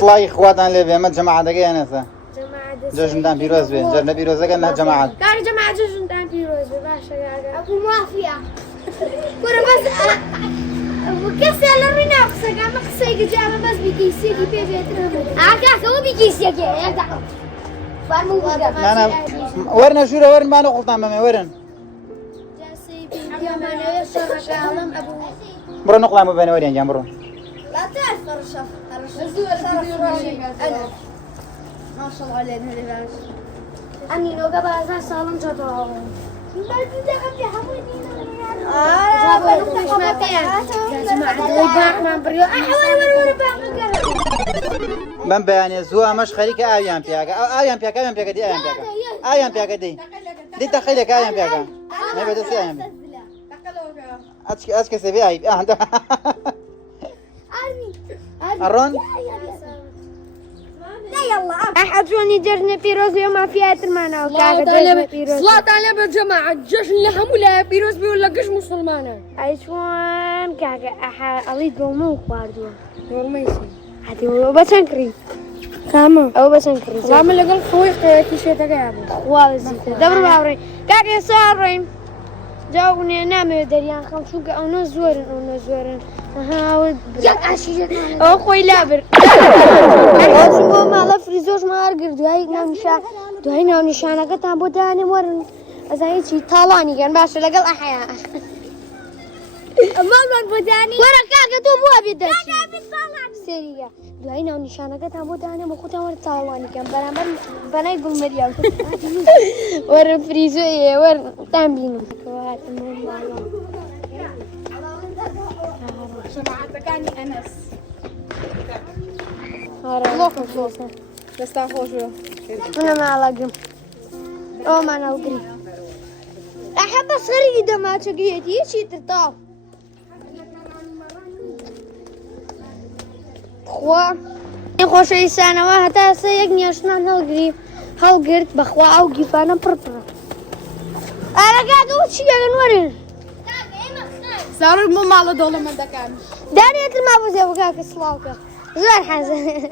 سڵای خواتان لێ بێ ئەمە جەماعەتەکەی ئەنەسە جەماعەت جۆژنتان پیرۆز بێ جەرنە پیرۆزەکە نە جەماعەت کاری جەماعەت جۆژنتان پیرۆز بێ باشە کاکە ئەبوو مافیا وەرە بەس کەسێ لە ڕووی ناو قسەکە ئەمە قسەیەکە جامە بەس بیکیسیەکی پێ بێترە کاکە ئەوە بیکیسیەکێ نانە وەرنە ژوورە وەرنمانە قوڵتان بەمێ وەرن بڕۆ نقڵام ببێنە وەریان گیان بڕۆ لا تعرف الرشف ما شاء الله علينا لباس أني لو قبل أزاي صالون جدوا ما تدري أبي حمودي ما فيها ما بريو أحوال من بياني زوا مش خليك آيام بياكا آيام بياكا آيام بياكا دي آيام بياكا آيام بياكا دي تخيلك آيام بياكا ما بدو سي آيام أشك سبي عيب أنت أرون لا يلا أحد شوني جرنا بيروز اليوم ما فيها ترمانا وكاكا جرنا بيروز صلاة على بالجماعة جشن لهم ولا بيروز بيقول لك إيش مسلمانة أيشوان كاكا أحد أريد بومو باردو والله ما يصير هذي هو بتنكري كامل أو بتنكري رغم اللي قال خوي كيشة تجابه خوالزي دبر باوري كاكا صارين جاوني نامي دريان خمسوك أو نزورن ها يا عشية أو خوي لابر أشوفه ما لا فريزوش ما أرجع دوهاي نام نشانة كتام بوداني ورن أزاي شيء طالاني كان باش لقل أحياء ما بوداني ورا كاكا تو مو أبي دش سريع دوهاي نام نشانة كتام بوداني مخوتا ورا طالاني كان برامر بنا يقول مريم ورا فريزو ورا تامبينو كوات جماعتك أنس لوكم صوصة بس تاخذ أنا ما ألاقيهم أو ما أنا أقري أحب أصغر إذا ما تجيتي شيء تطاف خوا خوش إنسان وهذا سيجني أشنان هالقرد بخوا أو جفانا بربرة أنا قاعد أقول شيء أنورين صار مو مال دولة من دكان داري أنت ما بزي وقاك سلاوكا زور حزن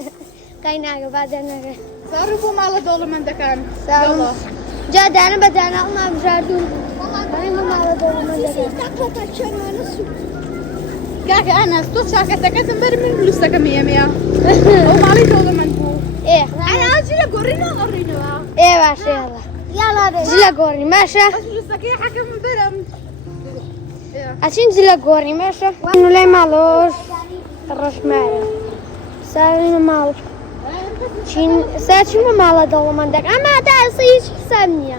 قيناك بعدين صار مو مال دولة من دكان يلا جا دانا بدانا ما بجادون والله ما على دور ما كاك أنا استوت شاكتك تنبر من فلوسك مية هو مالي دولة من بو إيه أنا أجي قرينا إيه ماشي يلا زلا قوري ماشي بس فلوسك يا حكم برم عشان زلا قوري ماشي إنه لا مالوش الرش معي سالنا مال شين ساتشو مالا دولة من دك أما تعصيش حسابني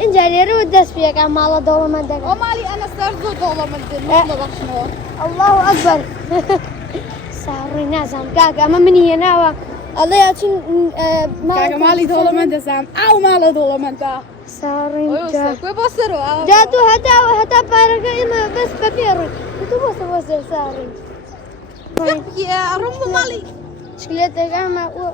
إن جالي رود دس فيك مالا دولة من دك ومالي أنا صار دولة من دك الله أكبر صاري نازم كاكا أما مني هنا الله يعطين كاكا مالي دولة من دسام أو مالا دولة من دا صاري جا كوي بصروا جاتو هتا بارك إما بس ببيرو تو بصر صاري يا رم مالي شكلتك أما ور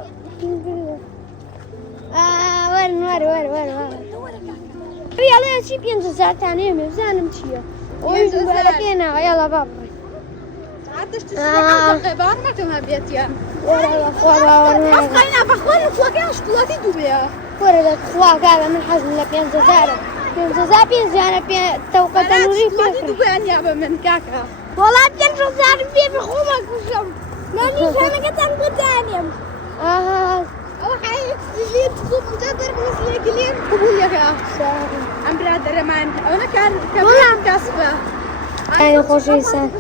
يلا شي بينزل زعتاني مزانم شي ويجوا على فينا يلا بابا عادش تشتغل بار ما كما بيتيا ورا ورا أفقينا بخوان فواكه شوكولاتة دوبيا ورا خواك هذا من حزن لا بينزل زعرة بينزل أنا بين توقيت نوري شوكولاتة دوبيا نيابة من كاكا والله بينزل زعرة في بخومك وشم ماني أنا قلت أنا قدامي أو حي تجيب تصوب مجدر بس يقلين قبول يا كا عم برادر مان أنا كان كاسبة أنا خوش إنسان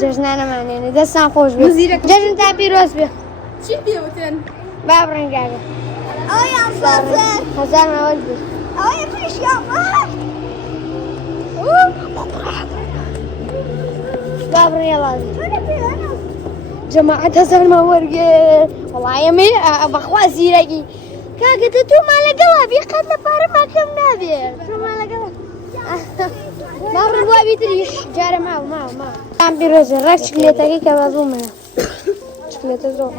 جرنا معناه دستان خوش بيه جرنا تعبي روز بيه شو بيوتن بابرن قاعدة أو يا صافر هزار ما ودي أو يا فيش يا بابرن يا لازم جماعة هزار ما ورقة والله يا مي بخوا زيرقي كاكا تو ما لقوا بيقد لبار ما كم نابير تو ما لقوا بابرن بوا بيتريش جارة ما كان بيروز الرك شكليتك كبابو منه شكليتك زوجة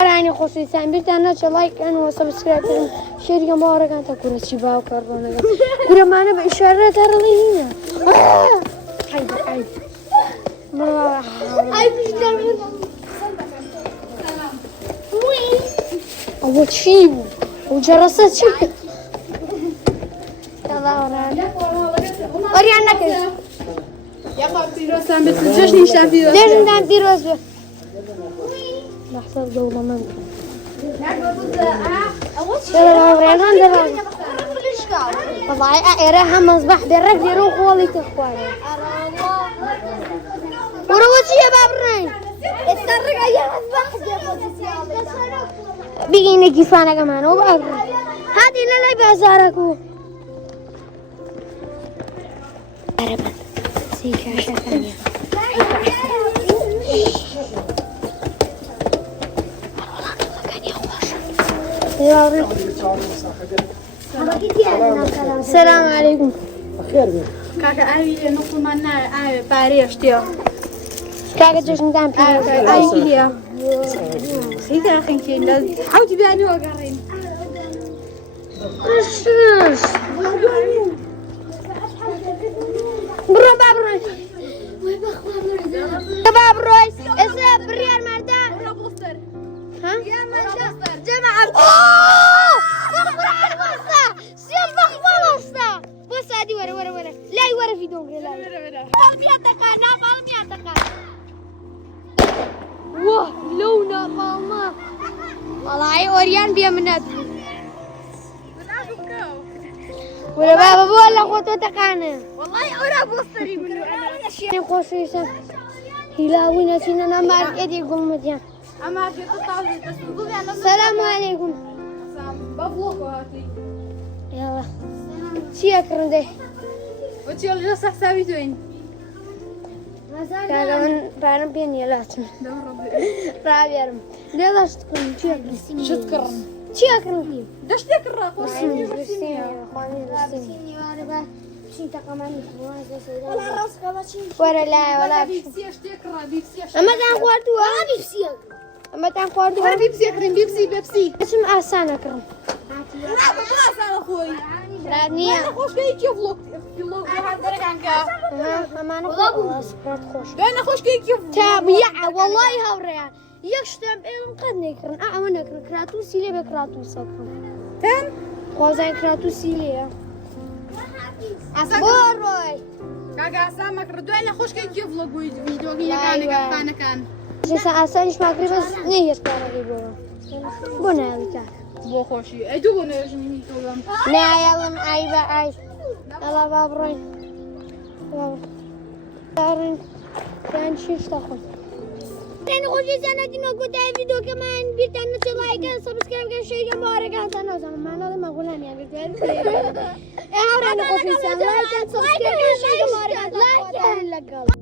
راني خصوصا بيتنا لايك أنا وسبسكرايب شير مبارك أنت كورة شباب كربونة كورة معنا بإشارة ترى لي هنا حيد هاي بيجدر أول شيء وجرست شيء يلا ورانا وريانا كذا يا خالتي روسان بس الجشن يشتغل في روسان لازم نعمل بيروز به لحظة دولة من يلا ورانا هندران والله أراها مصباح درك يروح والي تخواني وروتي يا بابرين السرق أي مصباح بيجينا كيفانا كمان وبابرين هذه لا بازاركو أربعة سيكا شكانية السلام عليكم كاكا أبي نقول منا أبي باريش تيا كاكا جوشن دام أي هي سيدا أخين كين حاولي بيعني وقارين برو بابروي بابروي اسا بريال مردا بوستر ها يا مانشستر جماعة بخبر على الوسطى سيب بخبر الوسطى بص هادي ورا لا ورا في دونغري لا فالمياتك انا فالمياتك واه لونه ماما والله اوريان بيا منات ولا بابا ولا خوتو تقانه والله أورا بوستري منو أنا خوشيسة هلاوينا سينا ما أدري يقول مديان أما جيت تطالع بس تقول أنا السلام عليكم بابلوك هاتي يلا شي أكرم ده وتي اللي صح سويتين كذا من بارم بين يلاتنا رابيرم ده تكون شي أكرم شو تكرم شي أكرم فيه دش تكره بسيني خواني بسيني ولا راسك ولا شيء ولا لا ولا بيبسي اش تكره بيبسي اش أما تنخوردوا أما تنخوردوا بيبسي اخرين بيبسي اسم أحسن أكرم لا خلاص انا اخوي رانيا انا خوش كيك يفلوك يفلوك هذا كانك أما أنا خلاص خوش انا خوش كيك يفلوك تابع والله هوريان يكشتم إلهم قد نكرن أعمل نكرن كراتو سيلي بكراتو سكرن تم خوازان كراتو سيلي عساك بوروي كاكا سامك ردو انا خوش كيك يفلوك فيديو هي كان جيسا أسانيش ماكري بس نيش كارغي بورو بنا يلي كاك بو خوشي اي دوبو نجمي تولم لا يلم أي يلا بابروي دارين كان شيش تاخد أنا خوشي سنة دينو قد فيديو كمان بيرتنا لايك سبسكرايب كان شيء مارك أنت أنا زمان ما لما قلنا يعني أنا خوشي سنة لايك سبسكرايب كان شيء مارك لايك